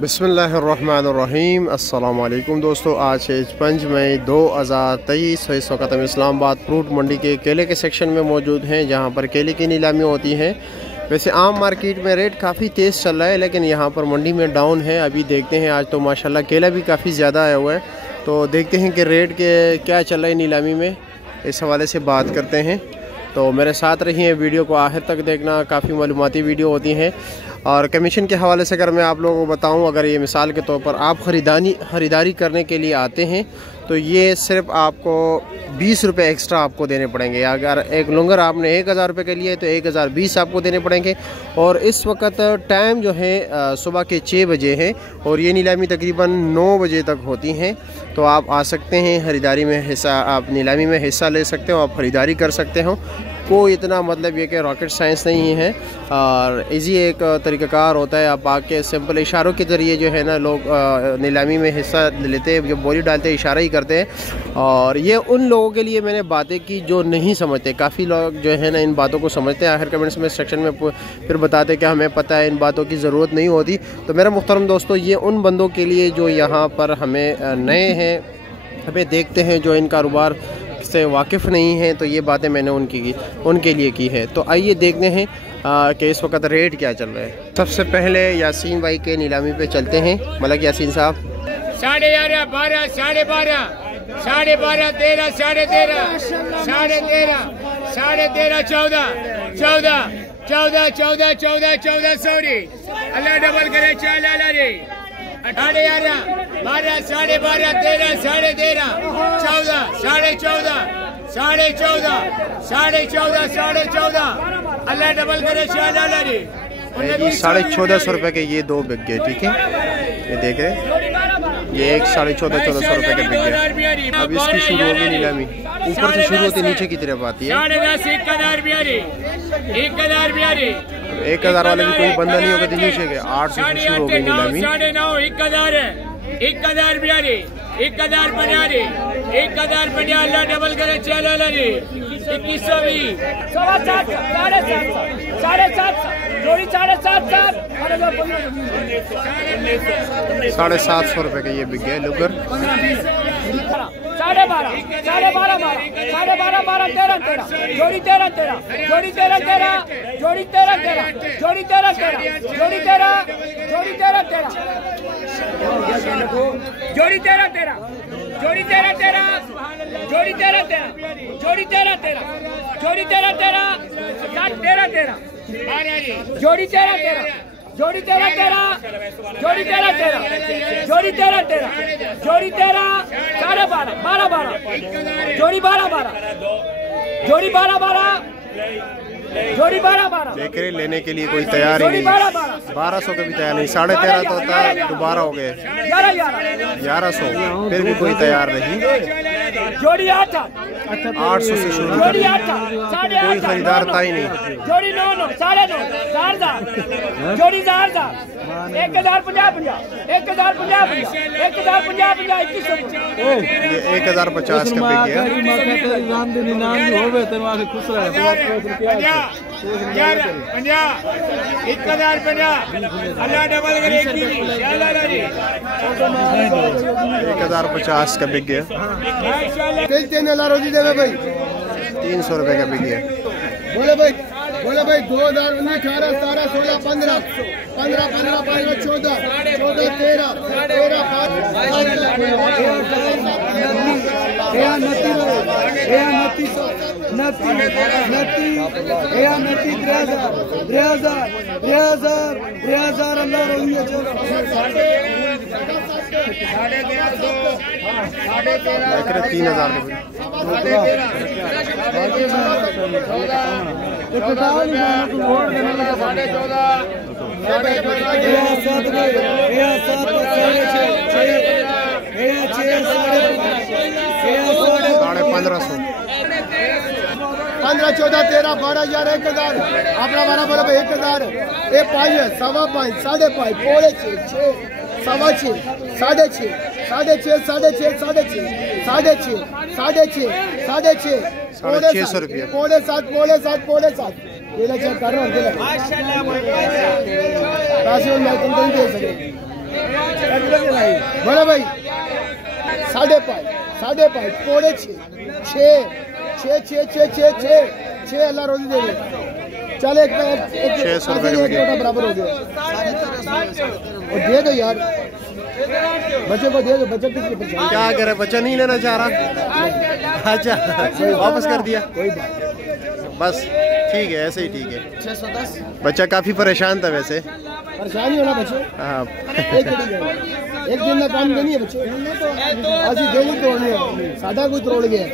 बिस्मिल्लाहिर्रहमानिर्रहीम। अस्सलाम वालेकुम दोस्तों, आज है 5 मई 2023। इस वक्त हम इस्लामाबाद फ्रूट मंडी के केले के सेक्शन में मौजूद हैं, जहां पर केले की नीलामी होती हैं। वैसे आम मार्केट में रेट काफ़ी तेज़ चल रहा है, लेकिन यहां पर मंडी में डाउन है। अभी देखते हैं, आज तो माशाल्लाह केला भी काफ़ी ज़्यादा आया हुआ है, तो देखते हैं कि रेट के क्या चल रहा है नीलामी में। इस हवाले से बात करते हैं, तो मेरे साथ रहिए, वीडियो को आखिर तक देखना। काफ़ी मालूमाती वीडियो होती हैं। और कमीशन के हवाले से अगर मैं आप लोगों को बताऊं, अगर ये मिसाल के तौर पर आप ख़रीदारी करने के लिए आते हैं तो ये सिर्फ आपको 20 रुपये एक्स्ट्रा आपको देने पड़ेंगे। अगर एक लुंगर आपने 1000 रुपये के लिए तो 1020 आपको देने पड़ेंगे। और इस वक्त टाइम जो है सुबह के 6 बजे है और ये नीलामी तकरीबन 9 बजे तक होती हैं। तो आप आ सकते हैं, ख़रीदारी में हिस्सा, आप नीलामी में हिस्सा ले सकते हो, आप ख़रीदारी कर सकते हो। कोई इतना मतलब ये कि रॉकेट साइंस नहीं है, और इजी एक तरीक़ाकार होता है। आप आके सिंपल इशारों के ज़रिए जो है ना, लोग नीलामी में हिस्सा लेते हैं, जो बोली डालते हैं इशारा ही करते हैं। और ये उन लोगों के लिए मैंने बातें की जो नहीं समझते। काफ़ी लोग जो है ना इन बातों को समझते हैं, आखिर कमेंट्स में सेक्शन में फिर बताते कि हमें पता है, इन बातों की ज़रूरत नहीं होती। तो मेरा मुहतरम दोस्तों, ये उन बंदों के लिए जो यहाँ पर हमें नए हैं, हमें देखते हैं, जो इन कारोबार से वाकिफ़ नहीं है, तो ये बातें मैंने उनके लिए की है। तो आइए देखते हैं कि इस वक्त रेट क्या चल रहा है। सबसे पहले यासीन भाई के नीलामी पे चलते हैं। मलक यासीन साहब, 11.5, 12, 12.5, 12.5, 13, 13.5, 13.5, 13.5, 14, 14, 14, 14, 14, 14, 14। अल्लाह डबल करे, 4 रे। 11.5, 12, 12.5, 13, 13.5, 14, 14.5, 14.5, 14.5, 14। अल्लाह डबल करे, 4 रे। 1450 रुपये के ये 2 बिक गए। ठीक है, ये देख रहे हैं, ये एक 1450 रुपये के बिक गए। अब इसकी शुरू होगी नीलामी, ऊपर से शुरू होती नीचे की तरफ आती है। 1000 वाले भी कोई बंदा नहीं होगा, नीचे के 800 से शुरू होगी नीलामी। 1000, 1050, 1050, 1050। अल्लाह डबल करे, 4 रे। 2120, 750, 750, जोड़ी 750, 750 रुपये के ये बिक गए लुगर। 12.5, 12.5, 12.5, 13, 13, जोड़ी 13, 13, जोड़ी 13, 13, जोड़ी 13, 13, जोड़ी 13, 13, जोड़ी 13, जोड़ी 13, 13, जोड़ी 13, 13, जोड़ी 13, 13, जोड़ी 13, 13, जोड़ी 13, 13, जोड़ी 13, 13, 13, 13, जोड़ी 13, 13, जोड़ी 13, 13, जोड़ी 13, 13, जोड़ी 13, 13, जोड़ी 13, 12.5, 12.5, जोड़ी 12.5, जोड़ी 12.5, जोड़ी 12.5। देख रहे, लेने के लिए कोई तैयार ही नहीं। 1200 का भी तैयार नहीं। 13.5 तो होता है, दोबारा हो गए 1100, फिर भी कोई तैयार नहीं। जोड़ी 8, 800 से शुरू, जोड़ी 8, कोई खरीदार था ही नहीं। जोड़ी 9, 9, 9.5, 4,000, जोड़ी 4,000, 1050, 1050, 1050 का बिक गया। 1050 का बिक गया। 300 रुपये का बिक गया। बोले भाई 2000, 18, 17, 16, 15, 15, 15, 15, 14, 14, 13, 13, 15, 14, 13, 12,000, 1000, अपना 12 बोला भाई 1000, 5, 5.5, 5.5, पौने 6, 6.5, 6.5, 6.5, 6.5, 6.5, 6.5, 6.5, 6.5 रुपये, पौने 7, पौने 7, पौने 7। ये चेक कर रहा हूँ, बड़ा भाई 5.5 पौड़े 6 अल्लाह रोजी दे दे। चल एक 600 रुपए छोटा बराबर हो गया। और दे दो यार बच्चे को, दे दो। बच्चे किसके पीछे क्या करे, बच्चा नहीं लेना चाह रहा। अच्छा वापस कर दिया, कोई बात बस ठीक है, ऐसे ही ठीक है। 610 बच्चा काफी परेशान था वैसे। परेशानी होना बच्चे। हाँ एक दिन का काम नहीं है बच्चे, असि दिल तोड़ने सादा कोई तोड़ गया।